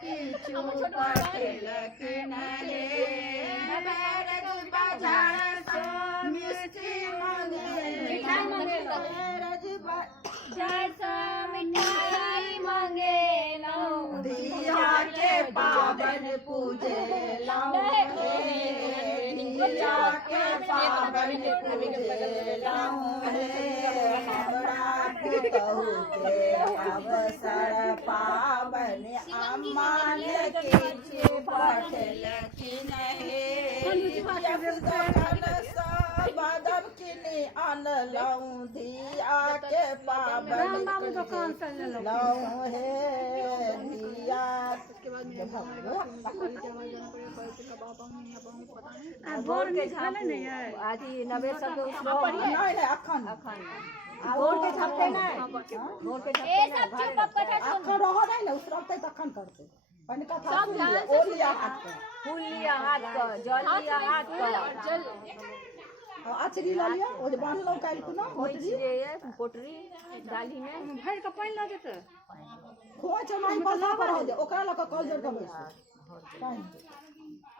किछु पठेलक नहे रज बाजार सँ मिष्टी मंगे रज बाजार सँ मिठाई मंगेलहुँ दिया के पावन पूजेलहुँ दिया के पावन पूजेलहुँ हमरा पुतहु के अवसर पावन अम्मान किछु पठेलक नहे बादम किनी अनलहुँ दिया के पावन लहु हे दिया भोर के झाले नहीं है आज नवे सब नहीं अखन भोर के छपते नहीं भोर के छपते ए सब चुप अखन रह नहीं ना उसरते तखन करते पहले का था ओलिया हाथ का फूल लिया हाथ का जल लिया हाथ का जल आचरी ला लिया ओ जे बांध लो काल को ना पोटरी पोटरी डाली में भर का पानी ला देते खोआ चमाई बसा पर हो दे ओकरा लक कल जोर के बैस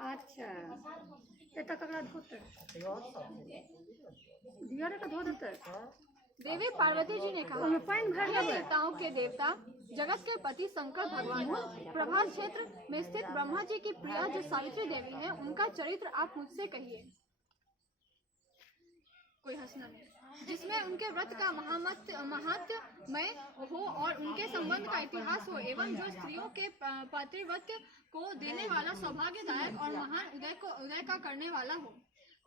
अच्छा ये तक ककड़ा धोते दिया रे का धो देते देवी पार्वती जी ने कहा, देवताओं के देवता जगत के पति शंकर भगवान प्रभास क्षेत्र में स्थित ब्रह्मा जी की प्रिया जो सावित्री देवी है, उनका चरित्र आप मुझसे कहिए। कोई हंसना नहीं। जिसमें उनके व्रत का महात्म्य हो और उनके संबंध का इतिहास हो एवं जो स्त्रियों के पातिव्रत्य को देने वाला सौभाग्यदायक और महान उदय का करने वाला हो।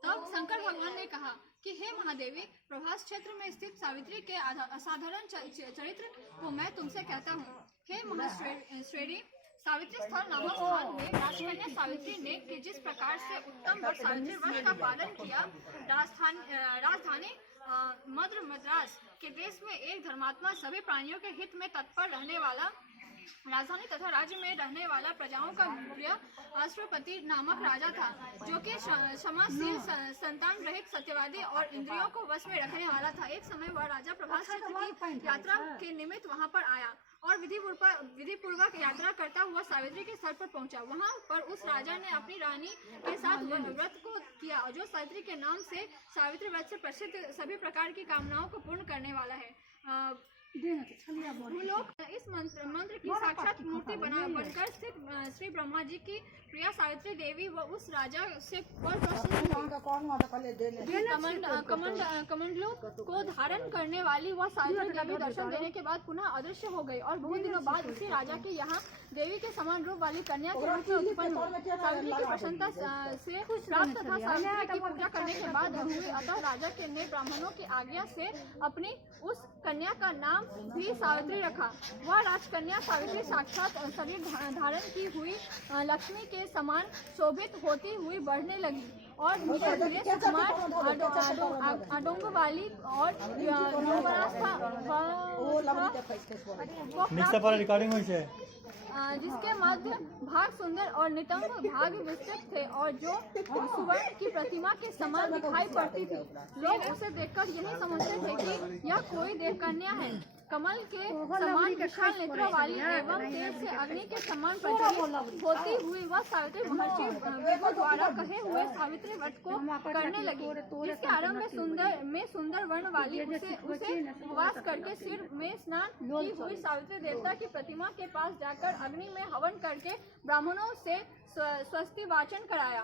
तब शंकर भगवान ने कहा कि हे महादेवी, प्रभास क्षेत्र में स्थित सावित्री के असाधारण चरित्र को मैं तुमसे कहता हूँ। हे महाश्रेणी, सावित्री स्थल नामक स्थान में राजकन्या सावित्री ने जिस प्रकार से उत्तम और सावित्री व्रत का पालन किया, राजधानी मद्रास के देश में एक धर्मात्मा सभी प्राणियों के हित में तत्पर रहने वाला राजधानी तथा राज्य में रहने वाला प्रजाओं का प्रिय अश्वपति नामक राजा था, जो कि क्षमाशील, संतान रहित, सत्यवादी और इंद्रियों को वश में रखने वाला था। एक समय वह राजा प्रभास क्षेत्र की यात्रा के निमित्त वहां पर आया और विधि पूर्वक यात्रा करता हुआ सावित्री के स्थल पर पहुंचा। वहां पर उस राजा ने अपनी रानी के साथ व्रत को किया, जो सावित्री के नाम से सावित्री व्रत से प्रसिद्ध सभी प्रकार की कामनाओं को पूर्ण करने वाला है। लोग इस मंत्र की साक्षात मूर्ति बनकर स्थित श्री ब्रह्मा जी की प्रिया सावित्री देवी व उस राजा से कमंडलों को धारण करने वाली वह सावित्री देवी दर्शन देने के बाद पुनः अदृश्य हो गई और बहुत दिनों बाद उसी राजा के यहाँ देवी के समान रूप वाली कन्या के रूप में उत्पन्न हुई। सावित्री की प्रसन्नता से प्राप्त तथा सावित्री की पूजा करने के बाद हुई। अतः राजा के ने ब्राह्मणों की आज्ञा से अपनी उस कन्या का नाम भी सावित्री रखा। वह राजकन्या सावित्री साक्षात शरीर धारण की हुई लक्ष्मी के समान शोभित होती हुई बढ़ने लगी और धीरे धीरे आडोंग वाली और जिसके मध्य भाग सुंदर और नितंब भाग विस्तृत थे और जो सुवर्ण की प्रतिमा के समान दिखाई पड़ती थी। लोग उसे देखकर यही समझते थे कि यह कोई देवकन्या है। कमल के समान विशाल नेत्रों वाली एवं तेज से अग्नि के समान प्रज्वलित होती हुई वह सावित्री महर्षि विभु द्वारा कहे हुए सावित्री व्रत को करने लगी, जिसके आरंभ में सुंदर वर्ण वाली उसे उपवास करके सिर में स्नान की हुई सावित्री देवता की प्रतिमा के पास जाकर अग्नि में हवन करके ब्राह्मणों से स्वस्ति वाचन कराया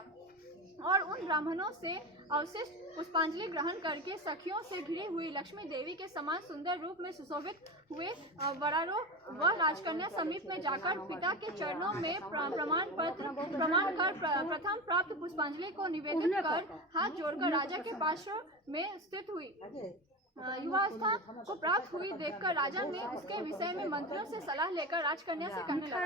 और उन ब्राह्मणों से अवशिष्ट पुष्पांजलि ग्रहण करके सखियों से घिरी हुई लक्ष्मी देवी के समान सुंदर रूप में सुशोभित हुए वरारों व राजकन्या समीप में जाकर पिता के चरणों में प्रमाण कर प्रथम प्राप्त पुष्पांजलि को निवेदित कर हाथ जोड़कर राजा के पार्श्व में स्थित हुई। युवावस्था को प्राप्त हुई देखकर राजा ने उसके विषय में मंत्रियों से सलाह लेकर राजकन्या से कहने लगा,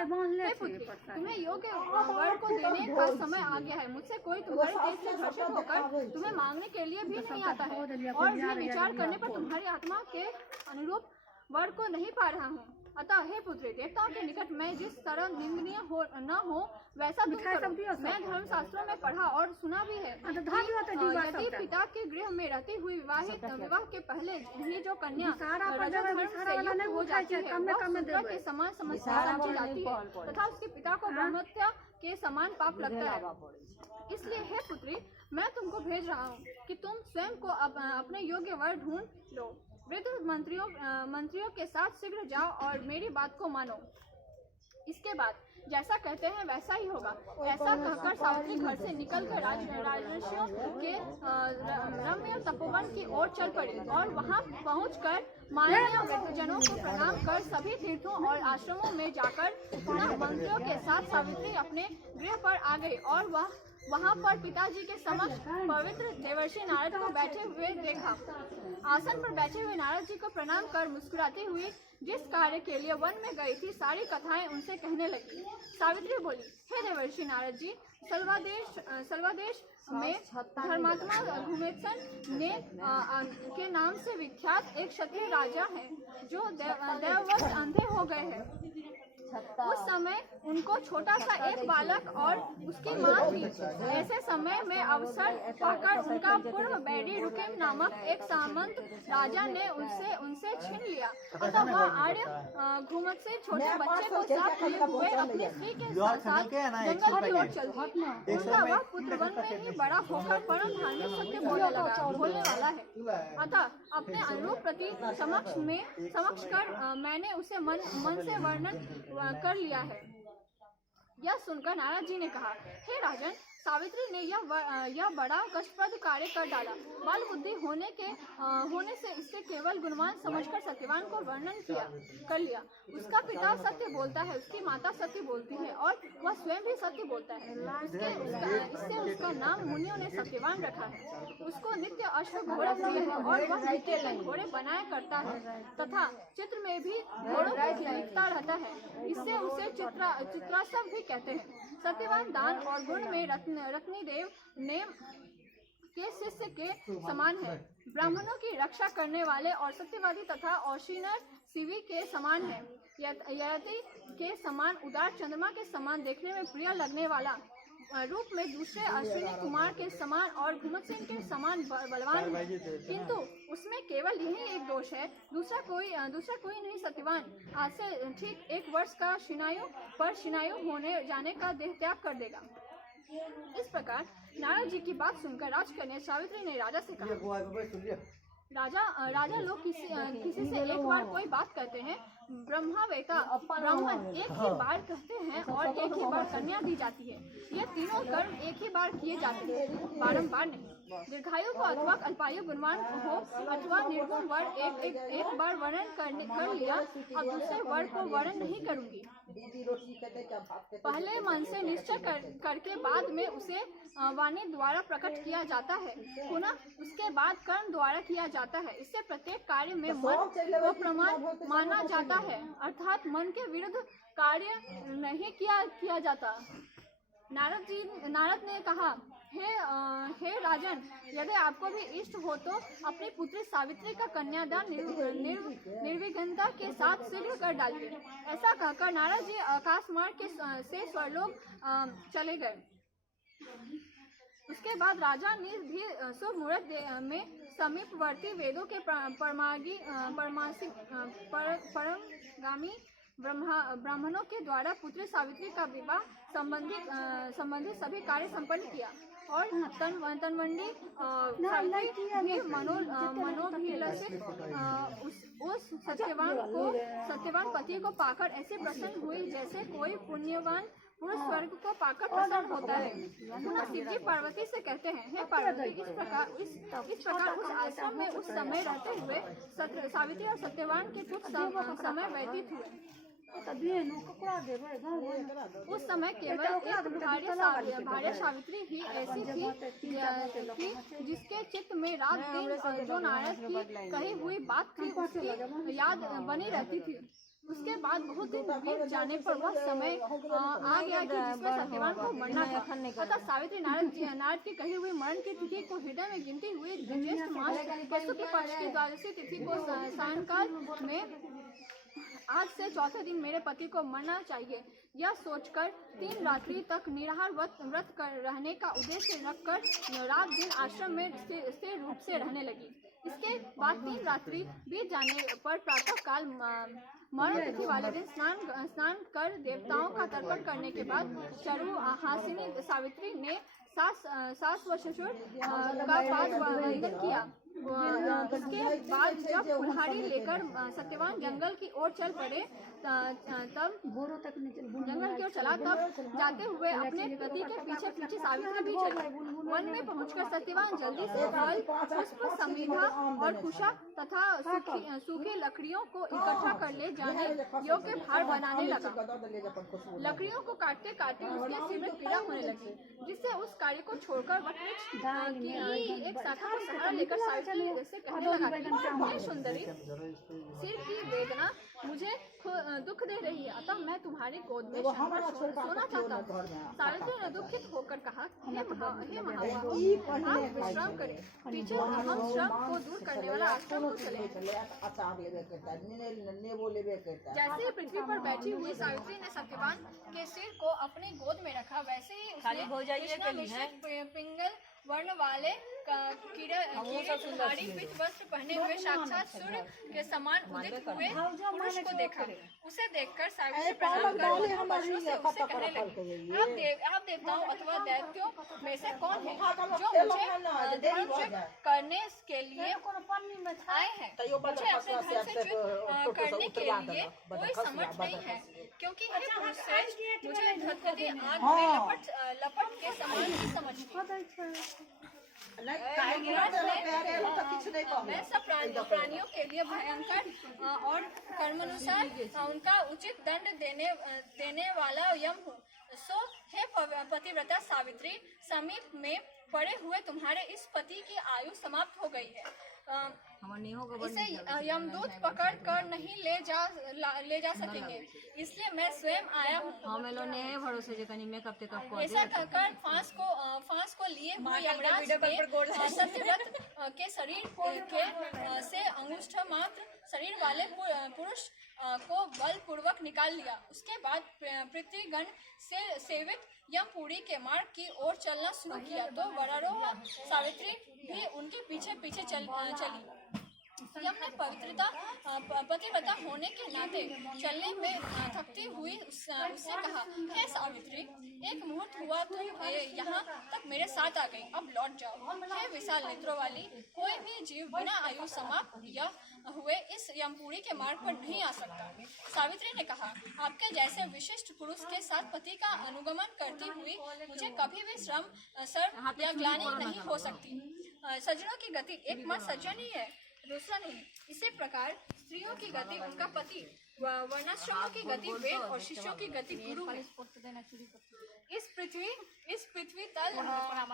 हे पुत्री, तुम्हें योग्य वर को देने का समय आ गया है। मुझसे कोई तुम्हारे देश से घर्षित होकर तुम्हें मांगने के लिए भी नहीं आता है और मैं विचार करने पर तुम्हारी आत्मा के अनुरूप वर को नहीं पा रहा हूँ। अतः हे पुत्री, देवताओं के निकट मैं जिस तरह निंदनीय न हो वैसा तुम करो। मैं धर्मशास्त्रों में पढ़ा और सुना भी है यदि पिता के गृह में रहती हुई विवाह के पहले ही जो कन्या रजोधर्म से युक्त हो जाती है वह शूद्र के समान समस्या समझी जाती है तथा उसके पिता को ब्रह्महत्या के समान पाप लगता है। इसलिए हे पुत्री, मैं तुमको भेज रहा हूँ कि तुम स्वयं को अपने योग्य वर ढूंढ लो। वृद्ध मंत्रियों के साथ शीघ्र जाओ और मेरी बात को मानो। इसके बाद जैसा कहते हैं वैसा ही होगा। ऐसा कहकर सावित्री घर से निकलकर राजर्षियों के रम्य तपोवन की ओर चल पड़ी और वहां पहुंचकर माननीय वृद्धजनों को प्रणाम कर सभी तीर्थों और आश्रमों में जाकर पुनः मंत्रियों के साथ सावित्री अपने गृह पर आ गई और वहाँ पर पिताजी के समक्ष पवित्र देवर्षि नारद को बैठे हुए देखा। आसन पर बैठे हुए नारद जी को प्रणाम कर मुस्कुराती हुई जिस कार्य के लिए वन में गई थी सारी कथाएं उनसे कहने लगी। सावित्री बोली, हे देवर्षि नारद जी, सलवादेश में धर्मात्मा घुमेत्सन ने के नाम से विख्यात एक क्षत्रिय राजा है जो देववश अंधे हो गए हैं। उस समय उनको छोटा सा एक बालक और उसकी माँ थी। ऐसे समय में अवसर पाकर उनका पूर्व बैरी रुकेम नामक एक सामंत राजा ने उनसे छीन लिया। अतः वह आर्य घुमत से छोटे बच्चे को साथ लिए हुए अपनी स्त्री के साथ जंगल की ओर चल दी। उसका वह पुत्र वन में ही बड़ा होकर परम धार्मिक सत्य बोलने वाला है। अतः अपने अनुरूप प्रति समक्ष कर मैंने उसे मन से वर्णन कर लिया है। यह सुनकर नारद जी ने कहा, हे राजन, सावित्री ने यह बड़ा कष्टप्रद कार्य कर डाला। बाल बुद्धि होने से इससे केवल गुणवान समझकर सत्यवान को वर्णन कर लिया। उसका पिता सत्य बोलता है, उसकी माता सत्य बोलती है और वह स्वयं भी सत्य बोलता है। इससे उसका नाम मुनियों ने सत्यवान रखा है। उसको नित्य अश्व घोड़े प्रिय है और वह नित्य घोड़े बनाया करता है तथा चित्र में भी घोड़ों को लिखता रहता है। इससे उसे चित्रासव भी कहते हैं। सत्यवान दान और गुण में रत्नीदेव ने के शिष्य के समान है। ब्राह्मणों की रक्षा करने वाले और सत्यवादी तथा औशीनर शिवी के समान है। यति के समान उदार चंद्रमा के समान देखने में प्रिय लगने वाला रूप में दूसरे अश्विनी कुमार के समान और घुमतसेन के समान बलवान है। किंतु उसमें केवल यही एक दोष है, दूसरा कोई नहीं सत्यवान। आज से ठीक 1 वर्ष का शिनायु होने जाने का देह त्याग कर देगा। इस प्रकार नारद जी की बात सुनकर राजकन्या सावित्री ने राजा से कहा, राजा लोग किसी से एक बार कोई बात करते हैं, ब्रह्मावेता ब्राह्मण एक ही बार कहते हैं और एक ही बार कन्या दी जाती है। ये तीनों कर्म एक ही बार किए जाते हैं, बारंबार नहीं। दीर्घायु को अथवा अल्पायु गुणवान हो अथवा निर्गुण वर एक बार वर्णन कर लिया, अब दूसरे वर को वर्णन नहीं करूंगी। पहले मन से निश्चय करके बाद में उसे वाणी द्वारा प्रकट किया जाता है, पुनः उसके बाद कर्म द्वारा किया जाता है। इससे प्रत्येक कार्य में मन को प्रमाण माना जाता है, अर्थात मन के विरुद्ध कार्य नहीं किया जाता। नारद ने कहा, हे राजन, यदि आपको भी इष्ट हो तो अपनी पुत्री सावित्री का कन्यादान निर्विघ्नता के साथ शीघ्र कर डालिए। ऐसा कहकर नारद जी आकाश मार्ग से स्वर्लोक चले गए। उसके बाद राजा ने भी शुभ मुहूर्त में समीपवर्ती वेदों के परमगामी ब्राह्मणों के द्वारा पुत्री सावित्री का विवाह संबंधित सभी कार्य संपन्न किया और तनवंडी सावित्री मनोभिलषित उस सत्यवान पति को पाकर ऐसे प्रसन्न हुई जैसे कोई पुण्यवान पुरुष स्वर्ग को पाकर प्रसन्न होता है। पुनः शिवजी पार्वती से कहते हैं, हे पार्वती, इस प्रकार उस आश्रम में उस समय रहते हुए सावित्री और सत्यवान के कुछ समय व्यतीत हुए। उस समय केवल एक भार्या सावित्री ही ऐसी थी जिसके चित्त में रात दिन जो नारद की कही हुई बात थी उसकी याद बनी रहती थी। उसके बाद बहुत दिन बीत जाने पर वह समय आ गया कि जिसमें सत्यवान को मरना था। तथा सावित्री नारद की कही हुई मरण की तिथि को हृदय में गिनती हुई ज्येष्ठ मास शुक्ल पक्ष की द्वादशी तिथि को सायंकाल में आज से चौथे दिन मेरे पति को मरना चाहिए। यह सोचकर 3 रात्रि तक निराहार व्रत कर रहने का उद्देश्य रखकर रात दिन आश्रम में स्थिर रूप से रहने लगी। इसके बाद 3 रात्रि बीत जाने पर प्रातः काल मरण तिथि वाले दिन स्नान कर देवताओं का तर्पण करने के बाद चरु हासिनी सावित्री ने सास व ससुर का पाद वंदन किया। उसके बाद जब कुल्हाड़ी लेकर सत्यवान जंगल की ओर चल पड़े तब जंगल की ओर चला, तब जाते हुए अपने पति के पीछे पीछे सावित्री भी चली। वन में पहुंचकर सत्यवान जल्दी से फल, पुष्प, समिधा और कुशा तथा सूखी लकड़ियों को इकट्ठा कर ले जाने योग्य भार बनाने लगा। लकड़ियों को काटते काटते उसके सिर में पीड़ा होने लगी, जिससे उस कार्य को छोड़कर वटवृक्ष की एक शाखा को सहारा लेकर सावित्री से कहने लगा कि हे सुंदरी, सिर की वेदना मुझे दुख दे रही है, अतः मैं तुम्हारी गोद में सोना चाहता हूँ। सावित्री ने दुखित होकर कहा, हे महाबाहु, आप विश्राम करें, पीछे हम श्रम को दूर करने वाला आश्रम को चले। जैसे ही पृथ्वी पर बैठी हुई सावित्री ने सत्यवान के सिर को अपनी गोद में रखा, वैसे ही उसने पिंगल वर्ण वाले कीड़े पीत वस्त्र पहने हुए साक्षात सूर्य के समान उदित हुए पुरुष को देखा। उसे देखकर सावित्री प्रणाम कर पशु से उससे कहने लगी, आप देवताओं अथवा दैत्यों में से कौन है जो मुझे धर्मच्युत करने के लिए आए हैं? मुझे अपने धर्म से च्युत करने के लिए कोई समर्थ नहीं है, क्योंकि हे पुरुष श्रेष्ठ, मुझे धधकती आग में लपट के समान ही समझती। मैं सब प्राणियों के लिए भयंकर और कर्मानुसार उनका उचित दंड देने वाला यम हूँ। सो हे पतिव्रता सावित्री, समीप में पड़े हुए तुम्हारे इस पति की आयु समाप्त हो गई है। इसे यमदूत पकड़ कर नहीं ले जा सकेंगे, इसलिए मैं स्वयं आया हूँ। ऐसा कहकर फांस को लिए हुए यमराज ने सत्यव्रत के शरीर से अंगुष्ठ मात्र शरीर वाले पुरुष को बलपूर्वक निकाल लिया। उसके बाद पृथ्वीगण से सेवित यमपुरी के मार्ग की ओर चलना शुरू किया, तो वरारोह सावित्री भी उनके पीछे पीछे चली। यम ने पतिव्रता होने के नाते चलने में थकती हुई उससे कहा, हे सावित्री, एक मुहूर्त हुआ तुम यहाँ तक मेरे साथ आ गई, अब लौट जाओ। हे विशाल नेत्रों वाली, कोई भी जीव बिना आयु समाप्त या हुए इस यमपुरी के मार्ग पर नहीं आ सकता। सावित्री ने कहा, आपके जैसे विशिष्ट पुरुष के साथ पति का अनुगमन करती हुई मुझे कभी भी शर्म या ग्लानि नहीं हो सकती। सज्जनों की गति एकमात्र सज्जन ही है, दूसरा नहीं। इसी प्रकार स्त्रियों की गति उनका पति, वर्णाश्रमों की गति वेद और शिष्यों की गति गुरु है। इस पृथ्वी तल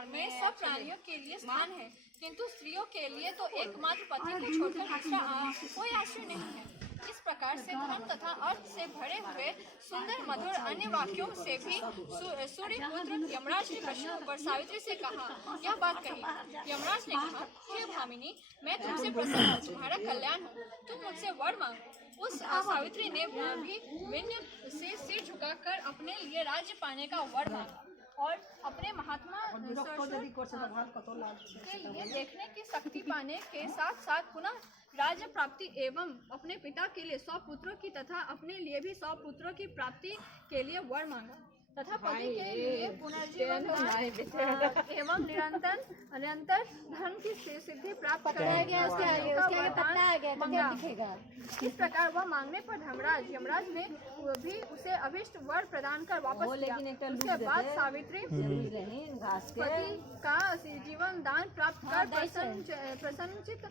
में सब प्राणियों के लिए स्थान है, किंतु स्त्रियों के लिए तो एकमात्र पति को छोड़कर दूसरा कोई आश्रय नहीं है। इस प्रकार से धर्म तथा अर्थ से भरे हुए सुंदर मधुर अन्य वाक्यों से भी सूर्य पुत्र यमराज ने प्रश्न पर सावित्री से कहा, यह बात कही। यमराज ने कहा, हे भामिनी, मैं तुमसे प्रसन्न हूँ, तुम्हारा कल्याण हो, तुम मुझसे वर मांगो। उस सावित्री ने भी विनय से सिर झुकाकर अपने लिए राज्य पाने का वर मांगा और अपने महात्मा के लिए देखने की शक्ति पाने के साथ साथ पुनः राज्य प्राप्ति एवं अपने पिता के लिए 100 पुत्रों की तथा अपने लिए भी 100 पुत्रों की प्राप्ति के लिए वर मांगा तथा पति के लिए पुनर्जीवन एवं निरंतर धर्म की सिद्धि प्राप्त दिखेगा। इस प्रकार वह मांगने पर यमराज ने भी उसे अभिष्ट वर प्रदान कर वापस किया। उसके बाद सावित्री पति का जीवन दान प्राप्त कर प्रसन्नचित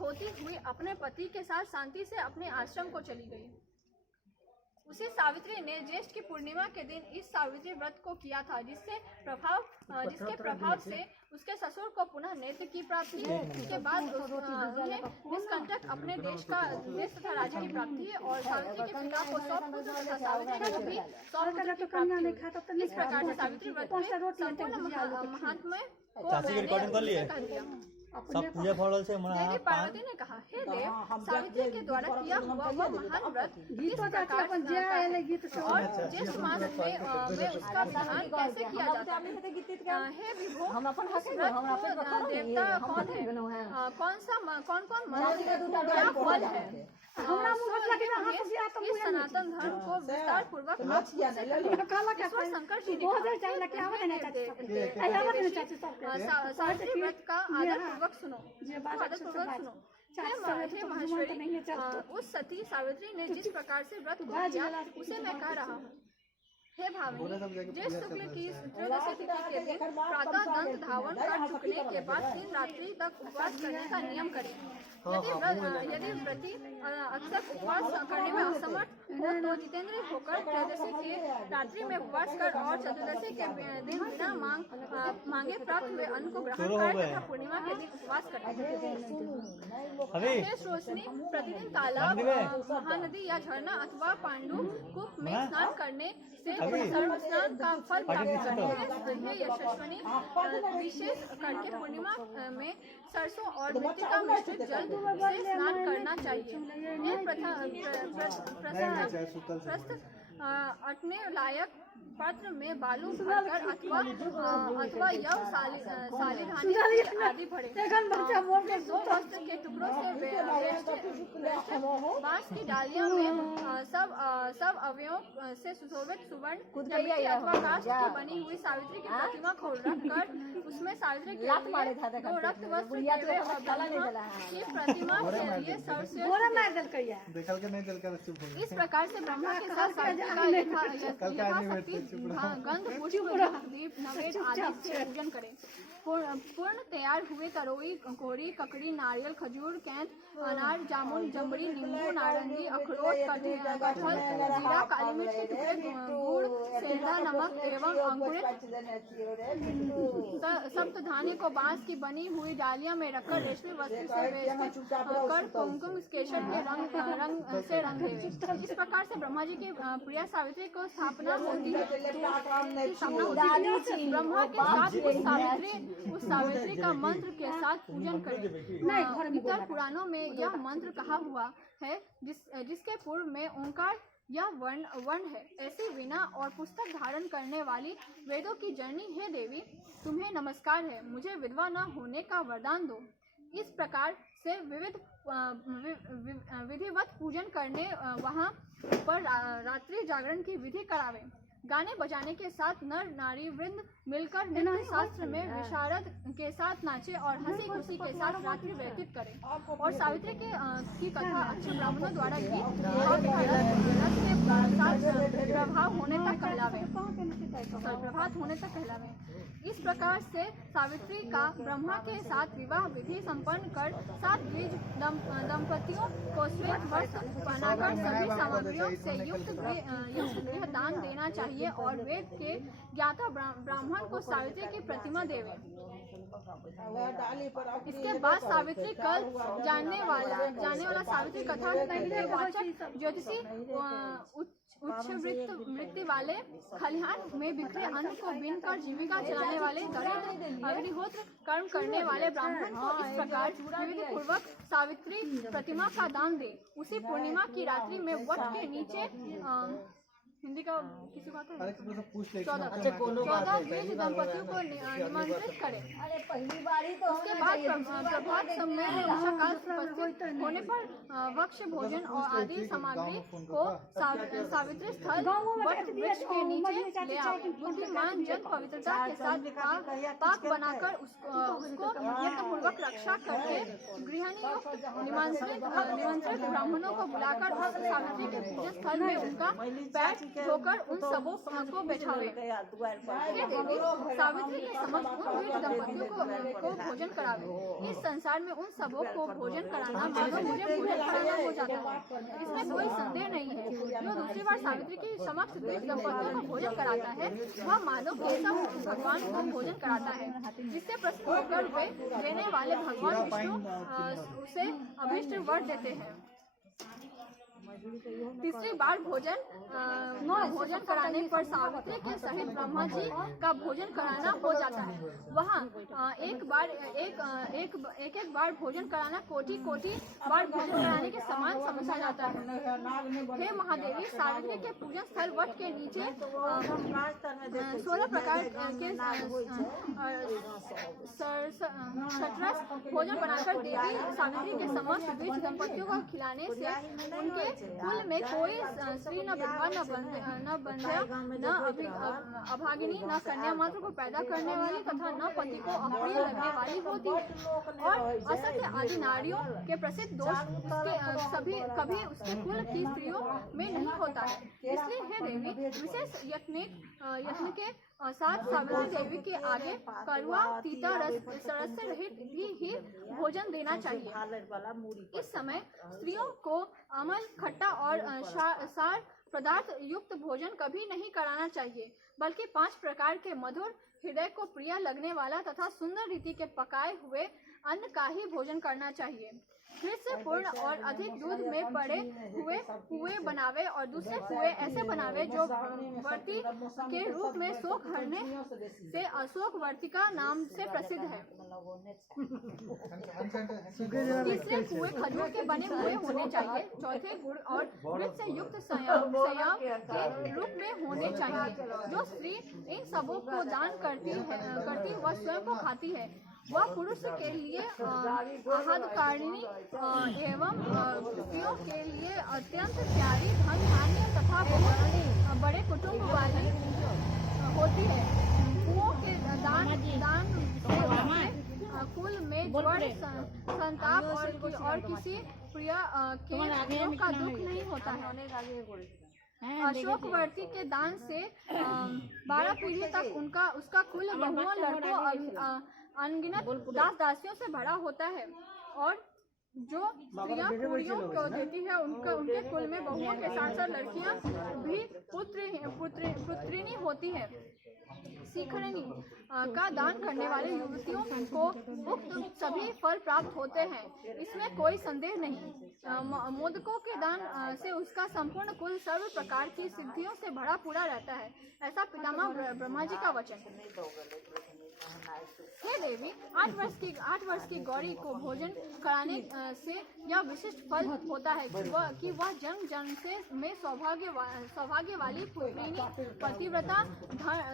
होती हुई अपने पति के साथ शांति से अपने आश्रम को चली गई। उसी सावित्री ने ज्येष्ठ की पूर्णिमा के दिन इस सावित्री व्रत को किया था, जिसके प्रभाव से उसके ससुर को पुनः नेत्र की प्राप्ति, उसके बाद उन्हें निष्कंटक अपने देश तथा राज्य की प्राप्ति और सावित्री के पिता को 100 पुत्र तथा सावित्री को भी 100 पुत्र की प्राप्ति। इस प्रकार से सावित्री व्रत में संपूर्ण महात्म्य को कर दिया। अपने सब पूजा फल से मना देवी पार्वती ने कहा, हे देव, सावित्री के द्वारा किया हुआ वह महान व्रत गीत होता है अपन जे आए गीत से और ज्येष्ठ मास में उसका विधान कैसे किया जाता है? हे विभो, उस व्रत को देवता कौन है? कौन मंत्र क्या फल है? हमरा मुंह लगे ना हाथ से आता इस सनातन धर्म को विस्तार पूर्वक काला क्या ईश्वर शंकर जी ने बहुत देर चल लगे आवे ना चाची आई आवे ना चाची सब सावित्री व्रत का आदर पूर्वक सुनो, जे बात आदर पूर्वक सुनो। हे महेश्वरी, उस सती सावित्री ने जिस प्रकार से व्रत को किया उसे मैं कह रहा हूँ। हे भाविनी, ज्येष्ठ शुक्ल की त्रयोदशी तिथि के दिन प्रातः दंत धावन कर चुकने के बाद 3 रात्रि तक उपवास करने का नियम करें। यदि व्रती अक्सर उपवास करने में असमर्थ हो तो जितेंद्र होकर त्रयोदशी के रात्रि में उपवास कर और चतुर्दशी के दिन बिना मांगे प्राप्त हुए अन्न को ग्रहण कर तथा पूर्णिमा के दिन उपवास करें। शेष रोशनी प्रतिदिन तालाब, महानदी या झरना अथवा पांडु कूप में स्नान करने से सर्व स्नान का फल प्राप्त करते हैं। यशस्विनी, विशेष करके पूर्णिमा में सरसों और मृतिका मिश्रित जल से स्नान करना चाहिए। प्रस्थ अटने लायक पात्र में बालू भरकर अथवा यव सालीधानी आदि भरे। 2 वस्त्र के टुकड़ों से बांस की डालियों में सब अवयवों से सुशोभित सुवर्ण अथवा काष्ठ की बनी हुई सावित्री की प्रतिमा को रखकर उसमें सावित्री के लिए 2 रक्त वस्त्र की प्रतिमा के लिए सर्वश्रेष्ठ। इस प्रकार से ब्रह्मा के साथ सावित्री का यथाशक्ति गंध पुष्प दीप नवेद आदि से पूजन करें। पूर्ण तैयार हुए तरोई, कोरी, ककड़ी, नारियल, खजूर, कैंत, अनार, जामुन, जमरी, नींबू, नारंगी, अखरोट, कटहल, जीरा, काली मिर्च के टुकड़े, गुड़, सेंधा नमक एवं अंकुरित सप्त धान्य को बांस की बनी हुई डालियां में रखकर रेशमी वस्त्र से वेष्टित कर कुमकुम केशर के रंग से रंग देवे। इस प्रकार से ब्रह्मा जी की प्रिया सावित्री को स्थापना होती है। ब्रह्मा के साथ उस सावित्री का मंत्र के साथ पूजन करें। इतर पुराणों में यह मंत्र कहा हुआ है जिसके पूर्व में ओंकार यह वर्ण है। ऐसी वीणा और पुस्तक धारण करने वाली वेदों की जननी हे देवी, तुम्हें नमस्कार है। मुझे विधवा न होने का वरदान दो। इस प्रकार से विधिवत पूजन करने वहाँ पर रात्रि जागरण की विधि करावे। गाने बजाने के साथ नर नारी वृंद मिलकर नृत्य शास्त्र में विशारद के साथ नाचे और हंसी खुशी के साथ रात्रि व्यतीत करें। और सावित्री की कथा अच्छे ब्राह्मणों द्वारा गीत और रस के साथ प्रभात होने तक कहलावे। इस प्रकार से सावित्री का ब्रह्मा के साथ विवाह विधि संपन्न कर 7 द्विज दंपतियों को श्वेत वस्त्र पहनाकर सभी सामग्रियों से युक्त गृह दान देना चाहिए और वेद के ज्ञाता ब्राह्मण को सावित्री की प्रतिमा देवे। इसके बाद सावित्री कल जानने वाला सावित्री कथा के वाचक ज्योतिषी उच्च वृत्ति वाले खलिहान में बिखरे अन्न को बीन कर जीविका चलाने वाले दरिद्र अग्निहोत्र कर्म करने वाले ब्राह्मण को इस प्रकार विधि पूर्वक सावित्री प्रतिमा का दान दे। उसी पूर्णिमा की रात्रि में वट के नीचे हिंदी का किसी बात है 14 द्विज दंपतियों को निमंत्रित करें। उसके बाद प्रभात समय उषाकाल उपस्थित होने पर वक्ष भोजन और आदि सामग्री को सावित्री स्थल वट वृक्ष के नीचे ले आओ। बुद्धिमान जन पवित्रता के साथ पाक बनाकर उसको यत्नपूर्वक रक्षा करके गृहिणी निमंत्रित ब्राह्मणों को बुलाकर उस सावित्री के पूजन स्थल में उनका पैर धोकर उन सबों को बैठावे। हे देवी, सावित्री के समक्ष उन द्विज दंपतियों को भोजन करावे। इस संसार में उन सबों को भोजन कराना मानो मुझे भोजन कराना हो जाता है। इसमें कोई संदेह नहीं है। जो दूसरी बार सावित्री के समक्ष द्विज दंपतियों को भोजन कराता है वह मानो केशव भगवान को भोजन कराता है। जिससे प्रश्न होकर वे देने वाले भगवान विष्णु उसे अभिष्ट वर देते हैं। तीसरी बार भोजन कराने पर सावित्री के सहित ब्रह्मा जी का भोजन कराना हो जाता है। वहाँ एक बार भोजन कराना कोटि बार भोजन कराने के समान समझा जाता है। हे महादेवी, सावित्री के पूजन स्थल वट के नीचे 16 प्रकार के शतरस भोजन बनाकर देवी सावित्री के समस्त बीच दंपतियों को खिलाने से उनके कुल में कोई स्त्री न विधवा न बंध्या न अभागिनी न कन्या मात्र को पैदा करने वाली तथा न पति को अप्रिय लगने वाली होती है। और असत्य आदि नारियों के प्रसिद्ध दोष कभी उसके कुल की स्त्रियों में नहीं होता है। इसलिए हे देवी, विशेष यत्न के साथ सावित्री देवी के आगे कड़वा तीता रस से रहित ही भोजन देना चाहिए। इस समय स्त्रियों को अमल, खट्टा और सार पदार्थ युक्त भोजन कभी नहीं कराना चाहिए, बल्कि 5 प्रकार के मधुर, हृदय को प्रिय लगने वाला तथा सुंदर रीति के पकाए हुए अन्न का ही भोजन करना चाहिए। घृत से पूर्ण और अधिक दूध में पड़े हुए पुए बनावे और दूसरे पुए ऐसे बनावे जो वर्ती के रूप में शोक हरने से अशोक वर्तिका नाम से प्रसिद्ध है। तीसरे पुए खजूर के बने हुए होने चाहिए। चौथे गुड़ और घृत से युक्त संयम के रूप में होने चाहिए। जो स्त्री इन सबों को दान करती वह स्वयं को खाती है। वह पुरुष के लिए आह्लादकारिणी एवं स्त्रियों के लिए अत्यंत प्यारी, धन धान्य तथा बड़े कुटुंब वाली होती है। कुओं के दान से कुल में ज्वर, संताप और किसी प्रिय के का दुख नहीं होता है। अशोकवर्ती के दान से 12 पीढ़ी तक उसका कुल बहुओं, लड़कों, अनगिनत दास दासियों से भरा होता है। और जो स्त्रियां पुत्रियों को देती है उनके कुल में बहुओं के साथ लड़कियां भी पुत्रिनी होती है। शिखरणी का दान करने वाले युवतियों को उक्त सभी फल प्राप्त होते हैं, इसमें कोई संदेह नहीं। मोदकों के दान से उसका संपूर्ण कुल सर्व प्रकार की सिद्धियों से भरा पूरा रहता है, ऐसा पितामह ब्रह्मा जी का वचन। हे देवी, 8 वर्ष की गौरी को भोजन कराने से यह विशिष्ट फल होता है कि वह जन्म में सौभाग्य वाली पुत्रिनी, पतिव्रता,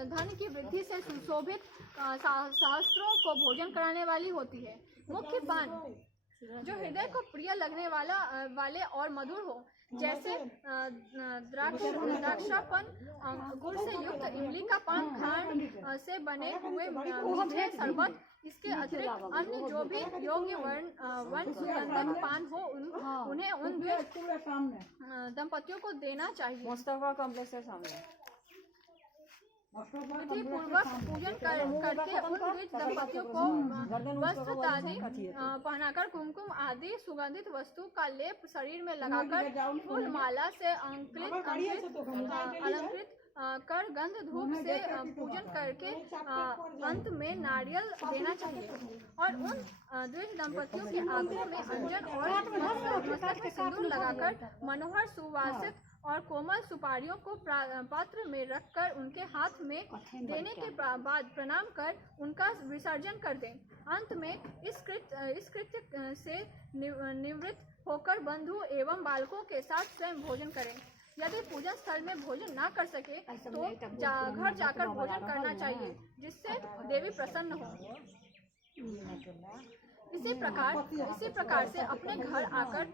धन की वृद्धि से सुशोभित, शास्त्रों को भोजन कराने वाली होती है। मुख्य पान जो हृदय को प्रिय लगने वाले और मधुर हो, जैसे द्राक्षापन, गुड़ से युक्त इमली का पान, खांड से बने हुए मीठे शरबत। इसके अतिरिक्त अन्य जो भी योग्य वन सुगंधित पान हो उन्हें उन दंपतियों को देना चाहिए। मुस्तफा कॉम्प्लेक्स के सामने विधि पूर्वक पूजन करके उन दंपतियों को वस्त्र आदि पहनाकर कुमकुम आदि सुगंधित वस्तु का लेप शरीर में लगाकर फूल माला से अलंकृत कर गंध धूप से पूजन करके अंत में नारियल देना चाहिए। और उन द्विज दंपतियों के आंखों में अंजन और मस्तक में सिंदूर लगाकर मनोहर सुवासित और कोमल सुपारियों को पात्र में रखकर उनके हाथ में देने के बाद प्रणाम कर उनका विसर्जन कर दें। अंत में इस कृत्य से निवृत्त होकर बंधु एवं बालकों के साथ स्वयं भोजन करें। यदि पूजन स्थल में भोजन ना कर सके तो घर जाकर भोजन करना चाहिए, जिससे देवी प्रसन्न हो। इसी प्रकार से अपने घर आकर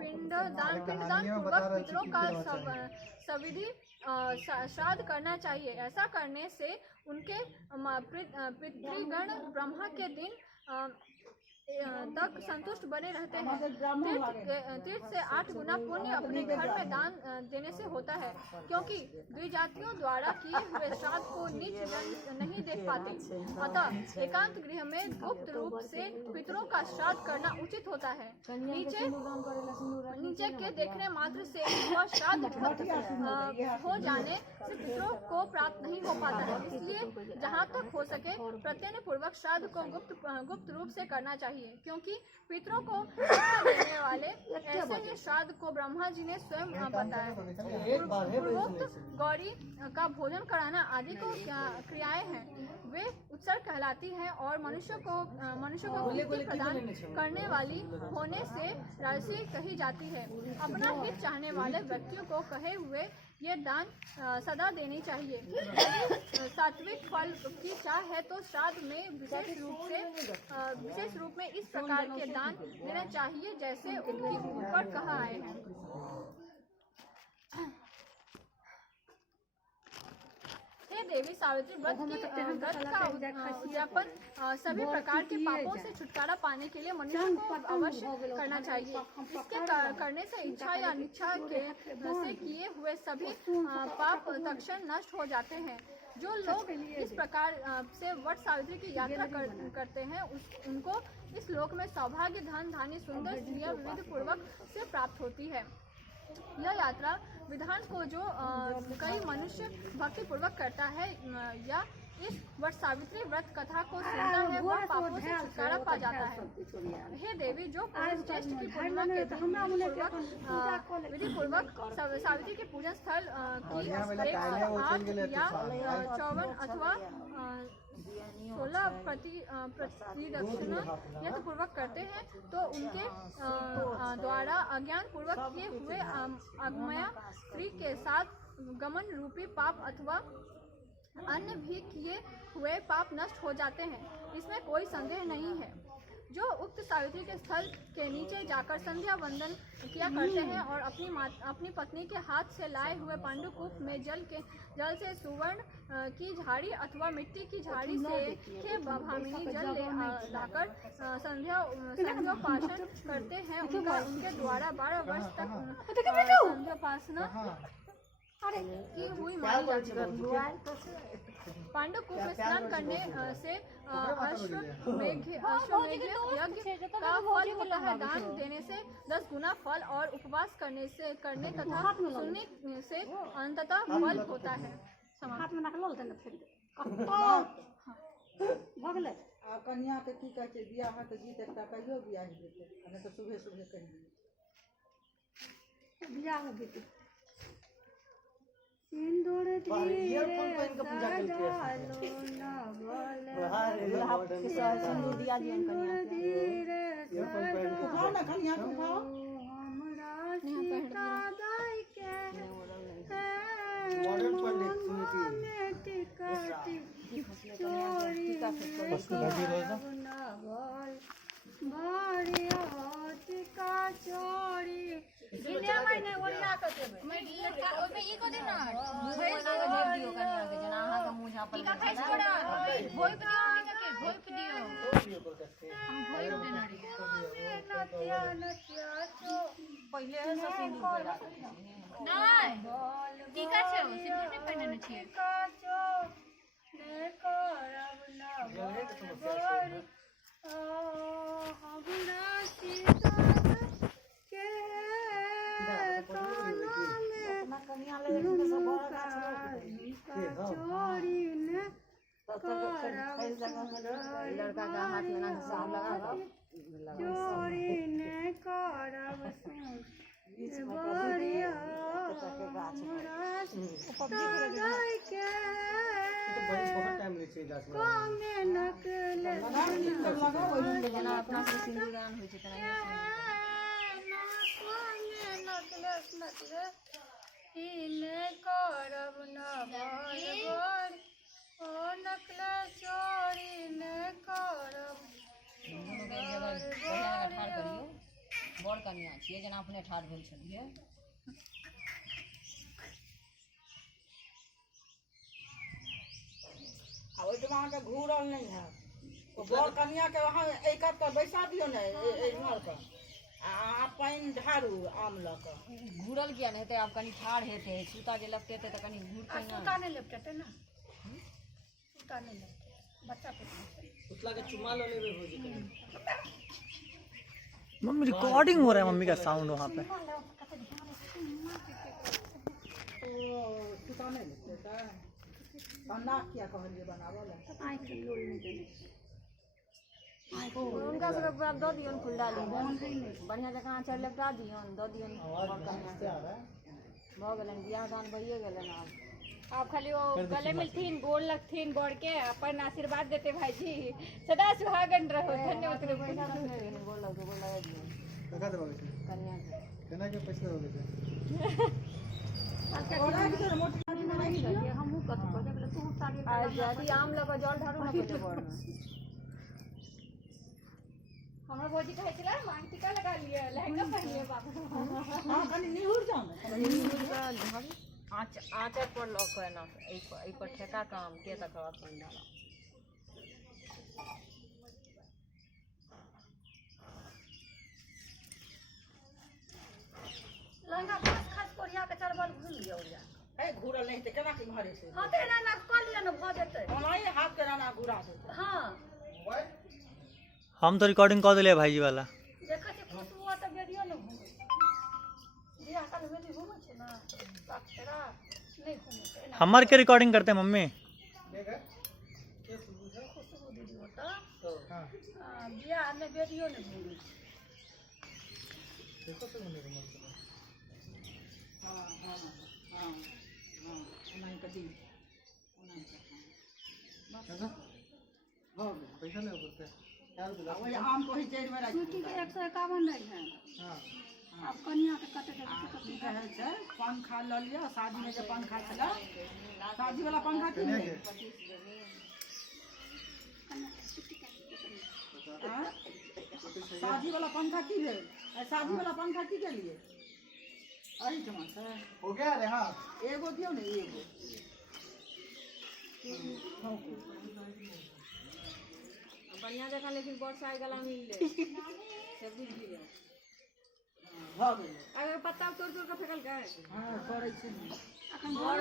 पिंडदान पूर्वक पितरों का सविधि श्राद्ध करना चाहिए। ऐसा करने से उनके पितृगण ब्रह्मा के दिन तक संतुष्ट बने रहते हैं। तीर्थ से 8 गुना पुण्य अपने घर में दान देने से होता है, क्योंकि द्विजातियों द्वारा किए हुए श्राद्ध को नीच नहीं देख पाते। अतः एकांत गृह में गुप्त रूप से पितरों का श्राद्ध करना उचित होता है। नीचे के देखने मात्र से वह श्राद्ध हो जाने से पितरों को प्राप्त नहीं हो पाता है। इसलिए जहाँ तक हो सके प्रत्यय पूर्वक श्राद्ध को गुप्त रूप से करना चाहिए। चाहिए, क्योंकि पितरों को शिक्षा देने वाले ऐसे ही श्राद्ध को ब्रह्मा जी ने स्वयं बताया। पूर्वोक्त गौरी का भोजन कराना आदि को क्रियाएं हैं, वे उत्सर्ग कहलाती हैं और मनुष्य को मुक्ति प्रदान करने वाली होने से राजसी कही जाती है। अपना हित चाहने वाले व्यक्तियों को कहे हुए ये दान सदा देनी चाहिए। यदि सात्विक फल की चाह है तो श्राद्ध में विशेष रूप में इस प्रकार के दान देना चाहिए जैसे उनकी ऊपर कहा आए हैं। हे देवी सावित्री, व्रत का उद्यापन सभी प्रकार के पापों से छुटकारा पाने के लिए मनुष्य को अवश्य करना चाहिए। इसके करने से इच्छा या अनिच्छा से किए हुए सभी पाप तक्षण नष्ट हो जाते हैं। जो लोग इस प्रकार से वट सावित्री की यात्रा करते हैं उनको इस लोक में सौभाग्य, धन धान्य, सुंदर स्त्रियां विविध पूर्वक से प्राप्त होती है। यह यात्रा विधान को जो कई मनुष्य भक्ति पूर्वक करता है या इस वट सावित्री व्रत कथा को सुनता है वह पापों से छुटकारा पा जाता है। हे देवी, जो पुरुष ज्येष्ठ की पूर्णिमा के विधि पूर्वक सावित्री के पूजन स्थल की 8 या 54 अथवा 16 प्रतिदक्षिणा यत्न पूर्वक करते हैं तो उनके द्वारा अज्ञान पूर्वक किए हुए अगमया स्त्री के साथ गमन रूपी पाप अथवा अन्य भी किए हुए पाप नष्ट हो जाते हैं, इसमें कोई संदेह नहीं है। जो उक्त सावित्री के स्थल के नीचे जाकर संध्या वंदन किया करते हैं और अपनी पत्नी के हाथ से लाए हुए पांडुकूप में जल से सुवर्ण की झाड़ी अथवा मिट्टी की झाड़ी से भामिनी जल लाकर संध्योपासन करते हैं, उनके द्वारा 12 वर्ष तक संध्योपासना की हुई मानी जाती है। पांडुकूप में स्नान करने से अश्वमेध यज्ञ का फल होता है। दान देने से 10 गुना फल और उपवास करने तथा सुनने से अंततः फल होता है। कन्या के की कहै छै बियाह त जीत एकटा कहियो बियाह हेतै, नै त सुबह सुबह कहि दियौ बियाह हेतै। सिंदूर दिए लड़का का हाथ में ना हिसाब लगा चोरी ने करब बड़ कन्या छियै जेना अपने ठाढ़ भेल छलियै। ओहिठमा अहाँके घूरल नहीं है, बड़ कन्या के वहाँ एक पर बैसा दियो ने घर पर आ पानी ढारू आम लऽ कऽ। घूरल किया नहीं हेतै, आब कनी ठाढ़ हेतै, सूता जे लपटेतै तऽ कनी घूरतै ना। सूता नहीं लपटेतै ना, सूता नहीं लपटेतै, बच्चा पे उतला के चुमा ले लेबे हो जेतै। मम्मी रिकॉर्डिंग हो रहा है, मम्मी का साउंड वहाँ पे। सूता नहीं लपटेतै, अन्ना क्या कहलिए बनावल है। उनका सब पूरा दो दियोन फूल डाली बढ़िया जगह आचार लपटा दियोन दो दियोन भऽ गेलन बियाह दान भइए गेलन आप खाली वो गले मिलथिन गोड़ लगथिन गोड़ के अपन आशीर्वाद देते भाई जी सदा सुहागन रहो धन्यवाद गोड़ लगे दियो लगा दे कन्या केना के पैसा हो गए हमहू कथि को देख तू सागे यदि आम लगा जल ढारू ना पड़े गोड़ में हमरा भौजी कहै छला मांग टीका लगा लिए लहंगा पहन लिए बाबू हां कनी निहुर जाओ आँचर पर लॉक है ना ई पर ठेका काम के तक अपन डाला लहंगा खास कोरिया के चलबल भूल लियो या ए घूरल नहीं त केना के घरे से हां ते ना कर लियो ना भ जेतै ओनाही हाथ के ना घुरा देते हां हम तो रिकॉर्डिंग कर दिले भाईजी वाला देखा छै खुशबू त वीडियो न बियाह काल वीडियो घुमै छै ना तेरा नहीं घुमै छै हमार के रिकॉर्डिंग करते हैं मम्मी खुशबू दीदी होता हां बियाह में वीडियो न घुमै देखो तो नहीं मन हां ओनाही कदी ओनाही दादा हां पैसा ले बोलते यार बुला ओए आम को ही जेल में रख छुट्टी के 151 नहीं है हां अब कन्या के कटे की कहे छै पंखा ल लिया शादी में जे पंखा छला शादी वाला पंखा की केना नहीं के शादी वाला पंखा की है शादी वाला पंखा की के लिए अरे जमा से हो गया रे हां एगो दियो ने एगो बढ़िया जगह लेकिन वर्षा आई गला मिल ले सब बुझ लियो भ गेल अगर पत्ता तोड़ तोड़ के फेकल गए हां करे छी अखन घर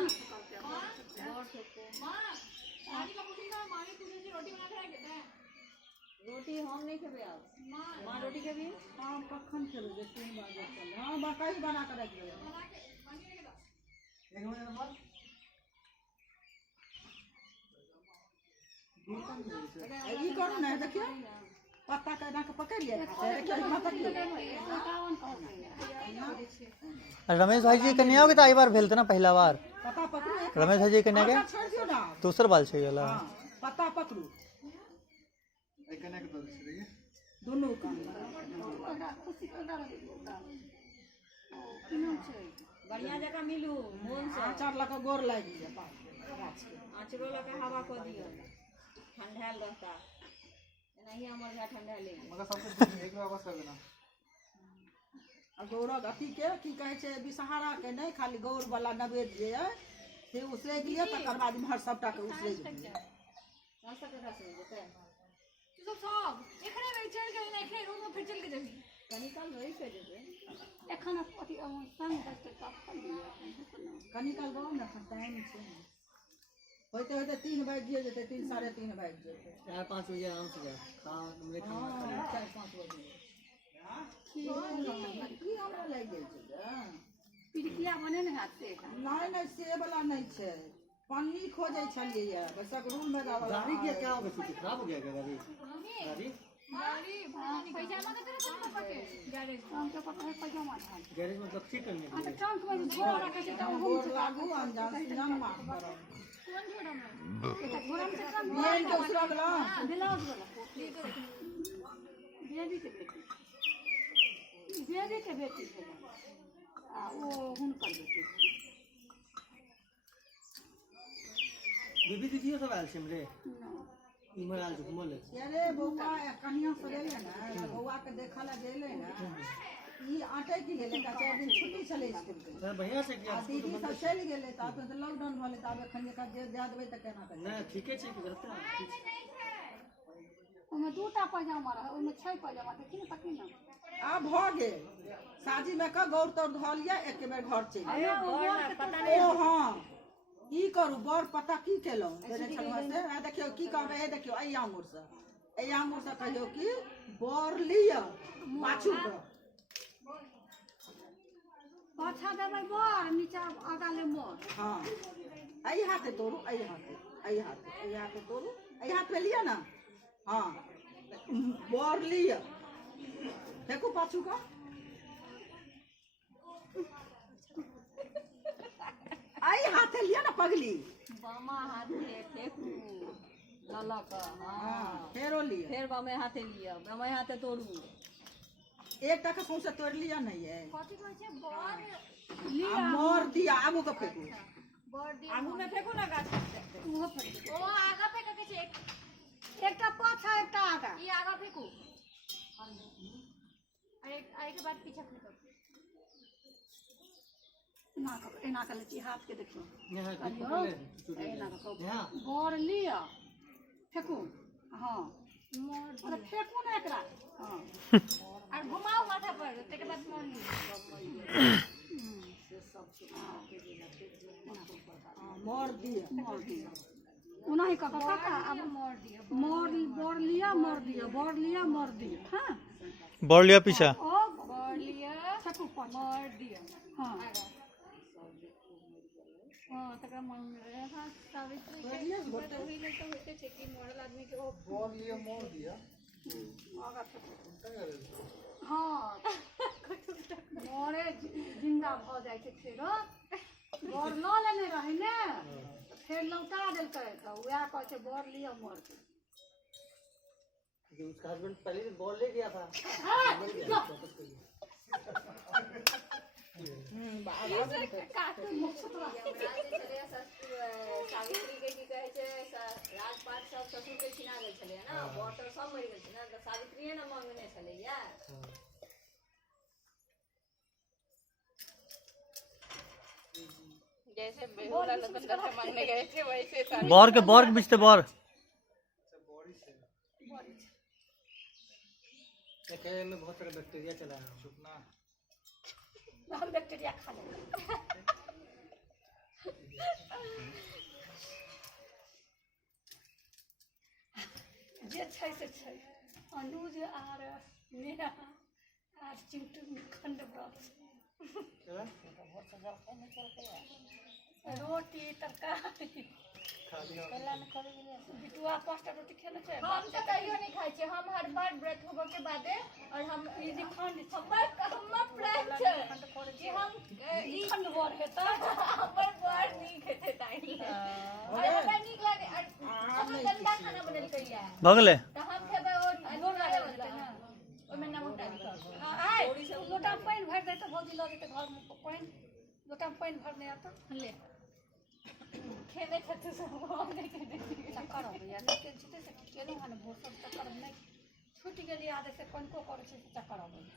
रोटी हम नहीं खेबे अब मां रोटी खेबी हां कखन खेबै जे 3 बजे चल हां मकई बना के रख दे एक महीना बाद ई करू ने देखियो पत्ता के ना के पकड़ लिया देखियो पत्ता की रमेश भाई जी कन्या के तो आई बार भेल थे ना पहला बार पत्ता पकड़ू एक रमेश भाई जी कन्या के छोड़ दियो ना दूसर बाल छे गेला हां पत्ता पकड़ू एक केना के बोल छी दोनों काम बढ़िया जगह मिलू मोन से आचार लगा गोर लाग गया गाछ के आँचरो लगे हवा को दियो ठंडाल रहता नहीं हमर घर ठंडा ले मगर सबसे एक बार वापस कर देना आ गौरव अथी के की कहे छै विषहारा के नहीं खाली गौर वाला नवेद जे है से उसरे दिए तकर बाद इमहर सबटा के उसरे दिए कौन सा कथा सुन देते तू सब एखने में चल गई ना एखने रूम में फिर चल के जाबी कनी काल रही से देते एखन अथी संग बचते सब कर लियो कनी काल गाँव में टाइम छै होते होते 3 बज जेते 3 साढ़े 3 बज जेते 4-5 बजे आराम से जा खा हमरे 4-5 बजे की हमरा लाग गेल छै पिड़किया बने ने हाथ से नहीं से वाला नहीं छै पन्नी खोजे छलिए या बसक रूम में जावला गाड़ी के क्या हो गई खराब हो गया क्या गाड़ी गाड़ी गाड़ी पैजामा का तेरा सब पापा के गैरेज काम के पता है पैजामा था गैरेज मतलब ठीक करने अच्छा ट्रंक में झोरा रखे छै त हम गोर लागू अनजान सिनम मार करब कौन झोड़ा में झोरा में ट्रंक ये दूसरा वाला ब्लाउज वाला बेबी के बेटी है आ वो हुनकर बेटी बीबी दीदी सब आयल छै हमरे इमर आयल छै घुमल अरे बौआ कनिया से गेले ना बौआ के देखला गेले ना ई आटे की गेले का 4 दिन छुट्टी चले स्कूल के सर बढ़िया से किया दीदी सब चल गेले त अब तो लॉकडाउन भले त अब एखन का दे देबै त केना करबै ना ठीके छै कि करते ओमे दूटा पैजामा रहे ओमे 6 पैजामा देखी ना तकी ना आ भ गेल साजी में का गौर तौर ध लिया एक बेर घर चल पता ओ हां ई करू बर पता की केलौ देने छलवा से आ देखियो की कहबे हे देखियो आई आंगुर से कहियो कि बर लिया पाछू के पाछा देबै बर नीचा आगा ले मोर हां आई हाथे तोड़ू आई हाथे तोड़ू आई हाथ पे लिया ना हां बोर लिया देखो पाछू का आई हाथे लिया ना पगली बामा हाथे फेंकू ललक हां फेरो लिया फिर बामे हाथे लिया बामे हाथे तोड़ू एक टका सौंसे तोड़ लिया नहीं है कथी कहै छै बर लिया मोर दिया आगू का फेंकू बर दिया आगू में फेंकू ना गाछ उहो फेंक ओ आगा फेंक के छै एकटा पाछा एकटा आगा ई आगा फेंकू अरे आए के बाद पीछे फेंको एना कर लेती हाथ के देखियो बोर लिया फेंकू हाँ मोर फेंकू ना एकरा हाँ और घुमाओ माथा पर तके बाद मोर मोर दिया उनाही का काका अब मोर दिया मोर बोर लिया मोर दिया बोर लिया मोर दिया हाँ बढ़ लिया पीछा ओ मोर लिया फेंकू पाछा मोर दिया हाँ आगा हां तकरा मन रे हां सावित्री के तो ही नहीं तो होते छै कि मरल आदमी के ओ बोर लिया मोर दिया आगा फेंकू हाँ मोरे जिंदा भ जाइ छै फेरो बोर ल लेने रही ने फिर लौटा देलकै तऽ वएह कहै छै बोर लिया मोर दिया उसका हस्बैंड पहले बॉल ले गया था सावित्री के की कहे छै राजपाट सब ससुर के छिना गेल छले ना बॉटल सब मरि गेल छै ना तऽ सावित्रीए ना मांगने छले या जैसे बेहुला लतन से मांगने गए थे वैसे बॉर के बीचते बॉर में बहुत सारे बैक्टीरिया चला है चुपना हम बैक्टीरिया खा लेंगे जे छै से छै अनुज आर नेहा आर चिंटू खंड व्रत रोटी तरकारी बिटुआ 5टा रोटी खेले छै हम तो कहियो नहीं खाइ छै हम हर बार व्रत होबो के बादे और हम ई जे खंड हमर व्रत छै कि हम ई खंड बर हेतै हमर बड़ नीक हेतै ताई और हमरा नीक लागे और हम गंदा खाना बनल करिया भगले त हम खेबै और गोर लागे होतै ना ओमे नमक डाल के आइ लोटा पानि भरि दै तऽ भौजी लऽ जेतै घरमे पानि लोटा पानि भरने आत ले खेमे छतु सब हम नहीं खेते चक्कर अबैया लेकिन छुट्टी से केलहुँ हन भोर सब चक्कर नहि छुटि गेलियै आदे से कनिको करै छै चक्कर अबैया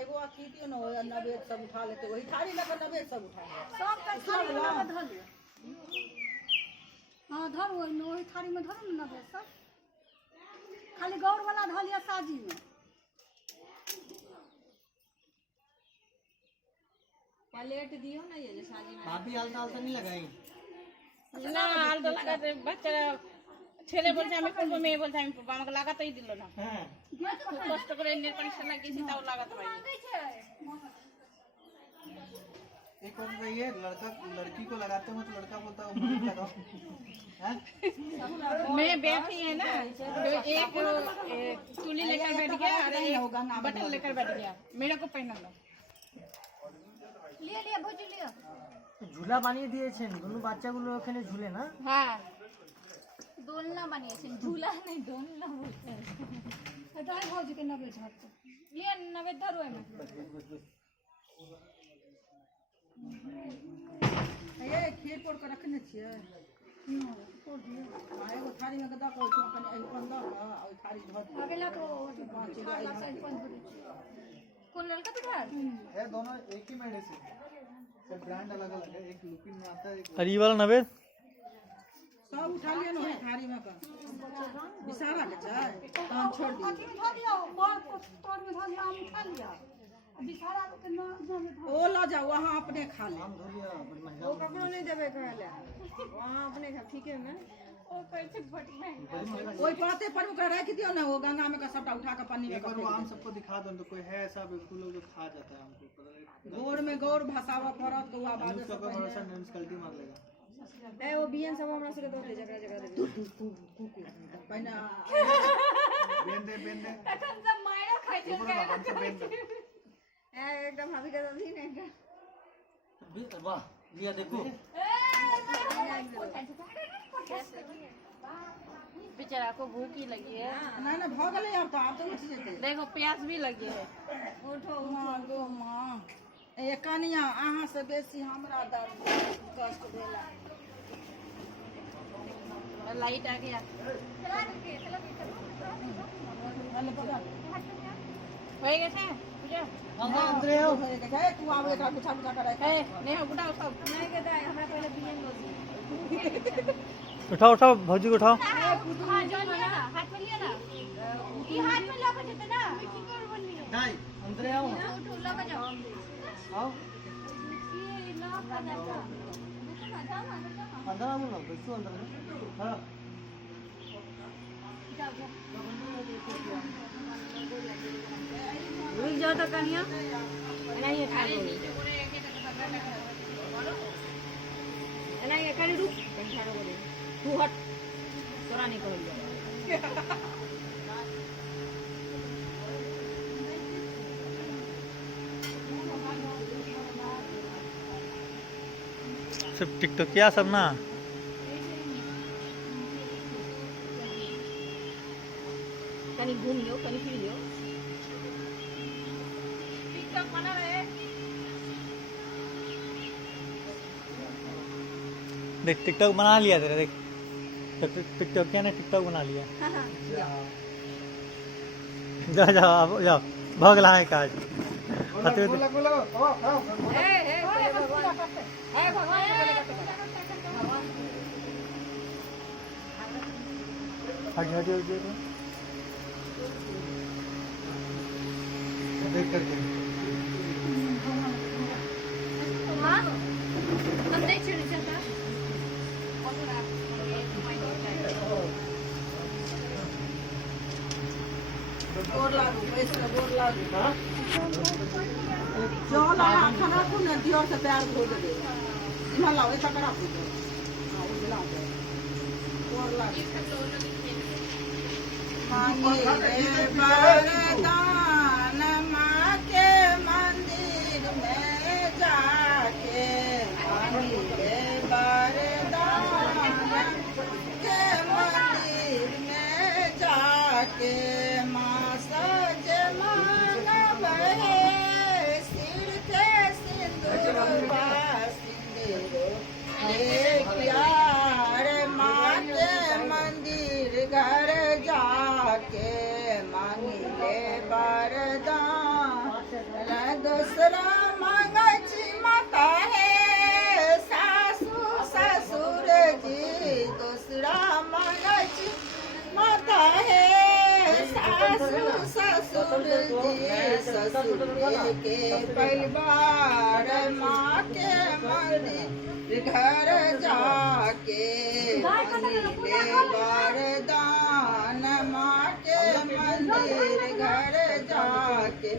एगो अथी दियो ना नवेद सब उठा लेते वही थारी में नवेद सब उठा ले सब तऽ थारीमे धऽ लिअ हाँ धरू ओहि थारीमे धरू ने नवेद सब खाली गौरवला धऽ लिअ साजीमे प्लेट दियो ना ये साजी में भाभी आलता नहीं लगाई ना आल तो लगा दे बच्चा ছেলে বলছে আমি করব মেয়ে বলছে আমি করব আমাকে লাগাতেই দিল না हैं খুব কষ্ট করে এর পরীক্ষা লাগিয়েছি তাও লাগাতে পারিনি एक बात बताइए लड़का लड़की को लगाते हो तो लड़का बोलता है मुझे लगाओ हैं मैं बैठी है ना तो एक चूली लेकर बैठ गया और एक बटन लेकर बैठ गया मेरे को पहना लो लिए लिए भौजी लियो झूला बानिয়ে দিয়েছেন दोनों বাচ্চাগুলো ওখানে ঝুলে না हाँ दोलना बनिए झूला नहीं दोलना बोलते हैं दाई भौजी के नवेद झटतो लिए नवेद धरो एमे ये खीर पोड़ के रखने छियै एगो थारी में गदा कोई कनी एगो अंदर और थारी धर अगला तो खाला से पानी भरे कौन लड़का तो घर है दोनों एक ही मेडिसिन सब ब्रांड अलग अलग है एक लुपिन में आता है एक और ये वाला नवेद सब उठा लिया ना थारी में का विसारा के चाय तहन छोड़ दियो अथी में धऽ दियौ बड़ तोड़ में धऽ दियौ आम खा लिअ बिसारा के न ओ लो जाओ वहां अपने खा ले वो ककरो नहीं देबे कहले वहां अपने ठीक है ना ओ कैसे भट में कोई पाते पर में रख दियो ना वो गंगा में का सबटा उठा के पानी में एक बार वो आम सबको दिखा दो तो कोई है ऐसा बिल्कुल लोग जो खा जाता है हमको पता नहीं गौर में गौर भाषावा पड़त तो आवाज न्यूज़ पेपर भरोसा न्यूज़ गलती मार लेगा वो बियन सब हमरा सके दे जगह जगह पहिने बेंदे तखन सब मायो खाइ छै बेंदे एकदम भाभी के दही नहीं वाह लिया देखो बेचारा को भूख ही लगी है। नहीं नहीं भऽ गेलै अब तो उठ जेतै देखो प्यास भी लगी है। उठो माँ गो माँ ए कनिया अहाँ से बेसी हमरा दर्द कष्ट भेला लाइट आ गया। हो गए थे पूजा अंदर हो देखे तू आवे एकरा पूछा पूछा करे ए नहीं उठाओ सब नहीं के दाई हमरा पहले बियन लो उठाओ उठाओ भौजी को उठाओ हाथ में लिया ना हाथ में लिया ना ये हाथ में लगा देते ना नहीं अंदर आओ उठो लगा जाओ आओ ये ना करना था अंदर आओ ना बैठो अंदर हां रुक जाओ तो कनिया नहीं है खाली नहीं ये कनी रुक तू हट तोरा नहीं कहल सब टिकटॉक किया सब ना कनी घूम लियो कनी फिर लियो टिकटॉक बना रहे। देख टिकटॉक बना लिया तेरा देख टिकटॉक क्या ना टिकटॉक बना लिया जा जा अब जाओ भाग ला है काज बोला बोला आओ आओ हे भगवान हे भगवान हट हट हट देख करके हाँ हम नहीं छिड़ जाता गोर लागू बैस के गोर लागू चल आ खाना को न दियो से पैर धो देबे इमा लाओ ए तकरा को हां ओ दिला दे गोर लागू मांगे रे वरदान माँ के मंदिर में जाके मांगे रे वरदान के मंदिर में जाके माँ सज मांगबै सिर के सिंदूर सिंदूर हे प्यार माँ के मंदिर घर जाके मांगिले वरदान दूसरा मांगै छी माता हे सासू ससुर जी दूसरा मांगै छी माता हे सासू ससुर जी ससुर के परिवार माँ के मंदिर घर जाके मांगिले वरदान माँ के मंदिर घर जाके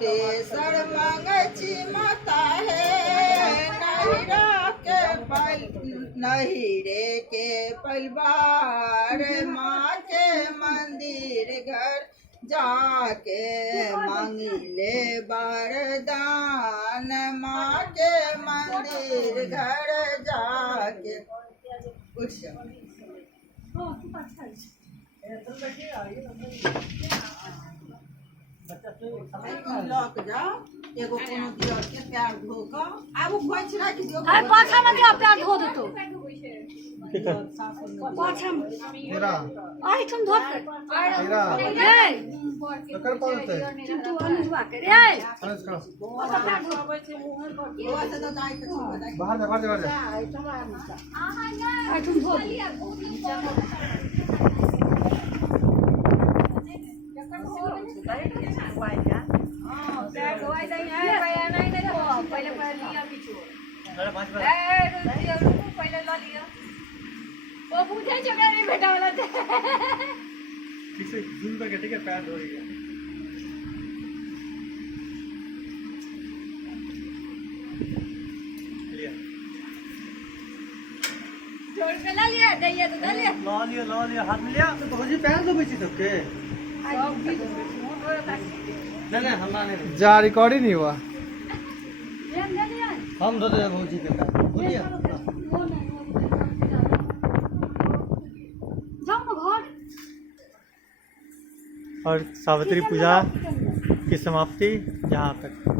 तेसर मांगै छी माता हे नहिरे के परिवार माँ के मंदिर घर जाके मांगिले वरदान माँ के मंदिर घर जाके उठ जाओ लक जाओ एगो कोनो दियो के पैर धो के आबू खोइछ राख दियो अरे पाछा में क्या पैर धो देतो पाछा में तेरा आई तुम धो के तेरा ए कर पाते तू अनुजवा के ए अनुज का वो से तो जाई के बाहर जा बाहर जा आई तुम धो पैर धोई दई है पैर नहीं दे पहले पैर लिया किछु पहले ला लिया वो पूछे जगह नहीं बेटा वाला थे ठीक से जूम करके ठीक है पैर धो गया लिया ला लिया हाथ में लिया तो भौजी पहन दो बेची सबके नहीं हमारा नहीं जा रिकॉर्ड ही नहीं हुआ। हम दो दे भौजी के पास बोलिए और सावित्री पूजा की समाप्ति यहाँ तक।